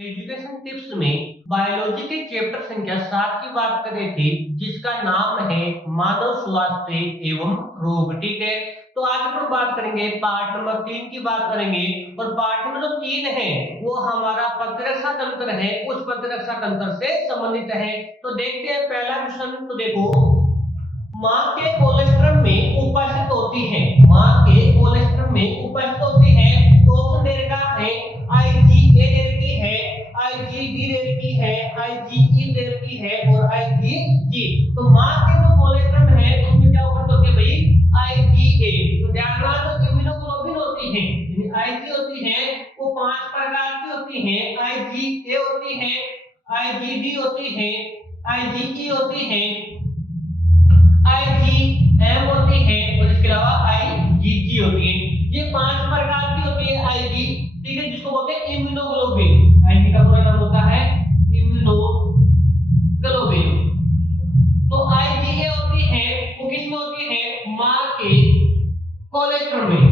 Education tips में biology के chapter संख्या 7 की बात कर रहे थे, जिसका नाम है मानव स्वास्थ्य एवं रोग। ठीक है, तो आज हम बात करेंगे पार्ट नंबर 3 की बात करेंगे। और पार्ट नंबर जो 3 है वो हमारा प्रतिरक्षा तंत्र है, उस प्रतिरक्षा तंत्र से संबंधित है। तो देखते हैं पहला क्वेश्चन। तो देखो, मां के कोलेस्ट्रम में उपस्थित होती है, मां के कोलेस्ट्रम में उपस्थित होती है। तो ऑप्शन दे रखा है आईजीए दे रखी है, आईजीडी दे रखी है, आईजीई दे रखी है और आईजीजी। तो मां के जो कोलेस्ट्रम है उसमें क्या उपस्थित होती है भाई? आईजीए। तो ध्यान रखना, जो इम्यूनोग्लोबिन होती है यानी आईजी होती है वो 5 प्रकार की होती है। आईजीए होती है, आईजीडी होती है, आईजीई होती है, आईजीएम होती है और इसके अलावा आईजीजी होती है। ये 5 प्रकार की होती है आईजी, ठीक है, जिसको बोलते हैं इम्यूनोग्लोबिन। आईजी का पूरा नाम होता है इम्यूनोग्लोबिन। तो आईजीए होती है वो किसमें होती है? मां के कोलेस्ट्रॉल में।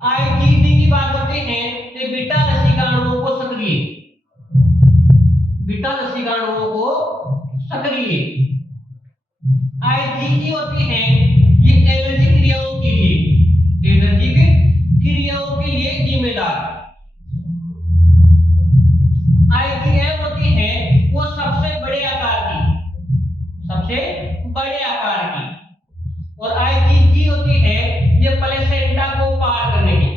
आईजीडी की बात करते हैं तो बीटा लसीकाणुओं को सक्रिय, बीटा लसीकाणुओं को सक्रिय। आईजीई होती है ये एलर्जी क्रियाओं के लिए, एलर्जी की क्रियाओं के लिए जिम्मेदार। आईजीएम होती है वो सबसे बड़े आकार की, सबसे बड़े आकार की। और आईजीजी होती है ये प्लेसेंटा को पार करने की,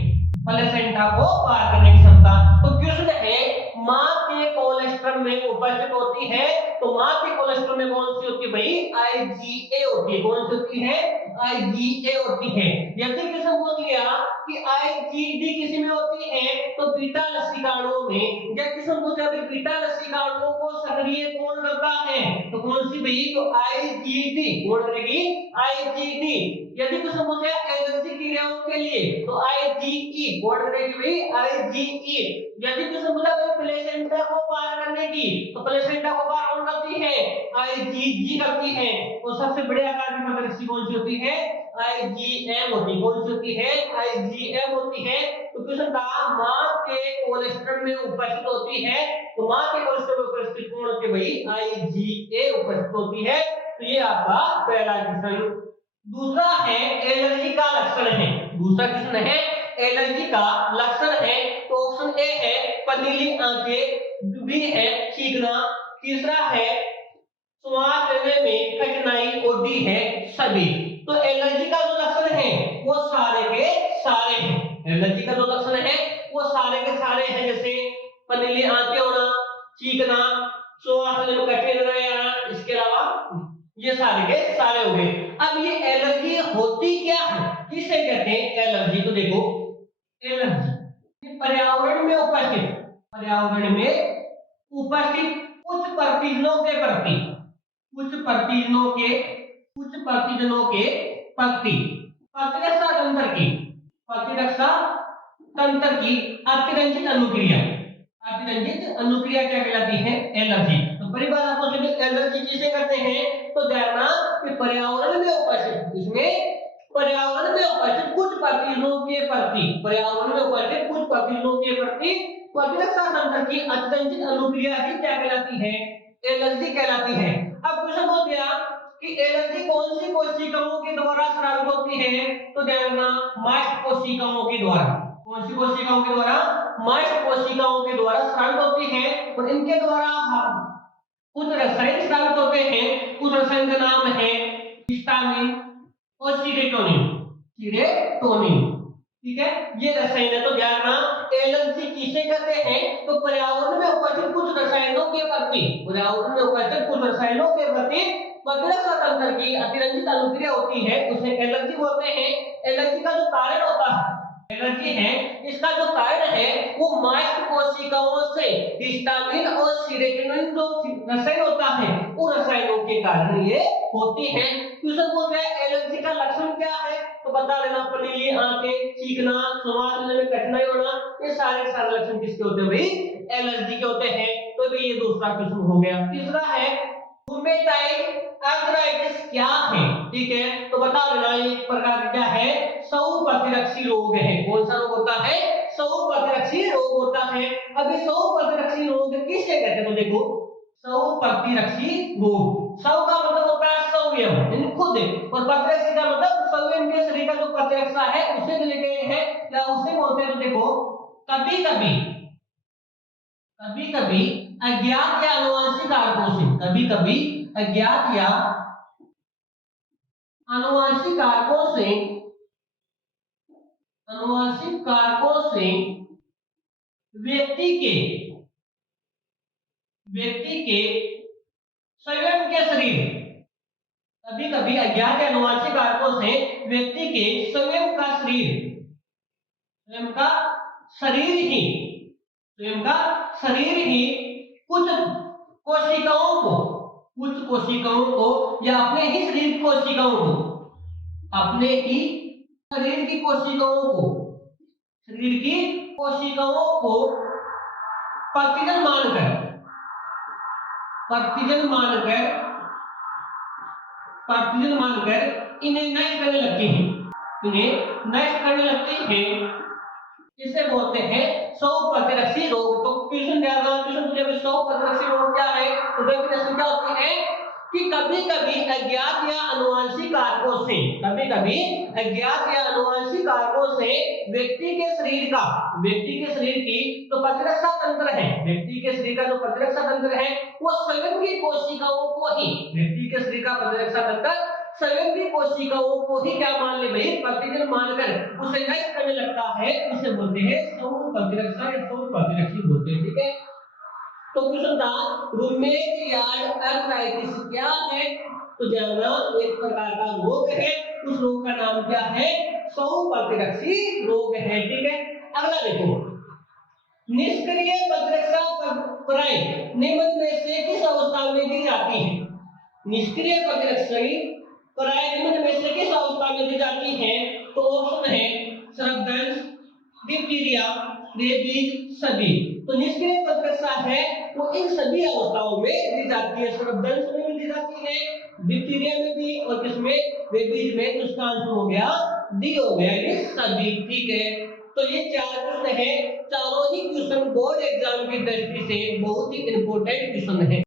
प्लेसेंटा को पार करने की क्षमता। तो क्वेश्चन है मां के कोलेस्ट्रम में उपस्थित होती है, तो मां के कोलेस्ट्रम में कौन सी होती है भाई? आईजीए होती है। कौन सी होती है? आईजीए होती है। यदि किसी पूछ लिया कि आईजीडी किसी में होती है तो बीटा लसीकाणुओं में। जब किसी पूछा भी बीटा लसीकाणुओं को सक्रिय कौन करता है तो कौन सी भाई? तो आईजीडी। कौन करेगी? आईजीडी। यदि किसी पूछा एलर्जी क्रियाओं के लिए तो आईजीई। कौन करेगी भाई? आईजीई। यदि किसी पूछा प्लेसेंटा को पार करने की तो प्लेसेंटा को पार कौन करती है? आईजीजी करती है। तो सबसे बड़े आकार की प्रतिरक्षी कौन सी होती है? आईजीएम होती है। कौन सी होती है? आईजीएम होती है। तो क्वेश्चन था मां के कोलेस्ट्रॉल में उपस्थित होती है, तो मां के कोलेस्ट्रॉल में उपस्थित कौन होती है भाई? आईजीए उपस्थित होती है। तो ये आपका पहला क्वेश्चन। दूसरा है एलर्जी का लक्षण है, दूसरा क्वेश्चन है एलर्जी का लक्षण है। तो ऑप्शन ए है पनीली आंखें, बी है चीखना, तीसरा है श्वास लेने में कठिनाई और डी है सभी। तो एलर्जी का जो लक्षण है वो सारे के सारे हैं, एलर्जी का जो लक्षण है वो सारे के सारे हैं। जैसे पनीली आंखें होना, चीखना, श्वास लेने में कठिनाई आना, इसके अलावा ये सारे के सारे हो गए। अब ये एलर्जी होती क्या है, किसे कहते हैं एलर्जी? तो देखो, एलर्जी पर्यावरण में उपस्थित, पर्यावरण में उपस्थित कुछ प्रतिजनों के प्रति, कुछ प्रतिजनों के, कुछ प्रतिजनों के प्रति प्रतिरक्षा तंत्र की, प्रतिरक्षा तंत्र की अतिरंजित अनुक्रिया, अतिरंजित अनुक्रिया क्या कहलाती है? एलर्जी। तो बड़ी बात आपको जब एलर्जी किसे कहते हैं तो ध्यान कि पर्यावरण में उपस्थित, इसमें पर्यावरण में उपस्थित कुछ प्रतिजनों के प्रति, पर्यावरण में उपस्थित कुछ प्रतिजनों के प्रति प्रतिरक्षा तंत्र की अतिरंजित अनुक्रिया ही क्या कहलाती है? एलर्जी कहलाती है। अब क्वेश्चन हो गया कि एलर्जी कौन सी कोशिकाओं के द्वारा स्रावित होती है? तो ध्यान रखना मास्ट कोशिकाओं के द्वारा। कौन सी कोशिकाओं के द्वारा? मास्ट कोशिकाओं के द्वारा स्रावित होती है। और इनके द्वारा कुछ रसायन स्रावित होते हैं, उस रसायन का नाम है हिस्टामिन और सीरोटोनिन, सीरोटोनिन। ठीक है, ये रसायन है। तो ध्यान रखना एलर्जी किसे कहते हैं तो पर्यावरण में उपस्थित कुछ रसायनों के प्रति, पर्यावरण में उपस्थित कुछ रसायनों के प्रति प्रतिरक्षा तंत्र की अतिरंजित अनुक्रिया होती है, उसे एलर्जी बोलते हैं। एलर्जी का जो कारण होता है, एलर्जी है इसका जो कारण है वो मास्ट कोशिकाओं से हिस्टामिन और सीरोटोनिन जो रसायन होता है उन रसायनों के कारण ये होती है। क्वेश्चन पूछ रहा है एलर्जी का लक्षण क्या है तो बता देना पनीली आंखें, चीखना, श्वास लेने में कठिनाई होना, ये सारे लक्षण किसके होते हैं भाई? एलर्जी के होते हैं। तो भाई ये दूसरा क्वेश्चन हो गया। तीसरा है रूमेटाइड आर्थराइटिस क्या है? ठीक है, तो बता देना एक प्रकार का क्या है? सौ प्रतिरक्षी रोग है। कौन सा रोग होता है? सौ प्रतिरक्षी रोग होता है। अब इस प्रतिरक्षी रोग। सव का मतलब होता है संयम, यानी खुद, और प्रतिरक्षी का मतलब संयम के शरीर का जो प्रतिरक्षा है उससे रिलेटेड है, या उसे बोलते हैं। तो देखो कभी कभी अज्ञात या आनुवंशिक कारकों से, कभी कभी अज्ञात या आनुवंशिक कारकों से व्यक्ति के स्वयं के शरीर, कभी कभी अज्ञात या आनुवंशिक कारकों से व्यक्ति के स्वयं का शरीर ही कुछ कोशिकाओं को या अपने ही शरीर की कोशिकाओं को प्रतिजन मानकर इन्हें नष्ट करने लगती हैं। इसे बोलते हैं स्व प्रतिरक्षी रोग। तो क्वेश्चन तुझे भी स्व प्रतिरक्षी रोग क्या है, तो डेफिनेशन क्या होती है कि कभी कभी अज्ञात या आनुवंशिक कारकों से व्यक्ति के शरीर की जो प्रतिरक्षा तंत्र है, व्यक्ति के शरीर का जो प्रतिरक्षा तंत्र है वो स्वयं की कोशिकाओं को ही, व्यक्ति के शरीर का प्रतिरक्षा तंत्र स्वयं की कोशिकाओं को ही क्या मान ले भाई, प्रतिजन मानकर उसे नष्ट करने लगता है। उसे बोलते हैं स्व प्रतिरक्षा या स्व प्रतिरक्षी बोलते हैं। ठीक है, तो क्वेश्चन था रूमेट यार्ड आर्थराइटिस क्या है, तो ध्यान, एक प्रकार का रोग है, उस रोग का नाम क्या है, स्व प्रतिरक्षी रोग है। ठीक है, अगला देखो, निष्क्रिय प्रतिरक्षा प्राय निम्न में से किस अवस्था में दी जाती है। निष्क्रिय प्रतिरक्षी प्राय निम्न में से किस अवस्था में दी जाती है, तो ऑप्शन है सर्पदंश, डिप्थीरिया, रेबीज, सभी। तो निष्क्रिय प्रतिरक्षा है वो इन सभी अवस्थाओं में दी जाती है, सर्पदंश में भी दी जाती है, डिप्थीरिया में भी, और किसमें, रेबीज में। तो उसका आंसर हो गया डी, हो गया ये सभी। ठीक है, तो ये 4 प्रश्न है, चारों ही क्वेश्चन बोर्ड एग्जाम की दृष्टि से बहुत ही इंपॉर्टेंट क्वेश्चन है।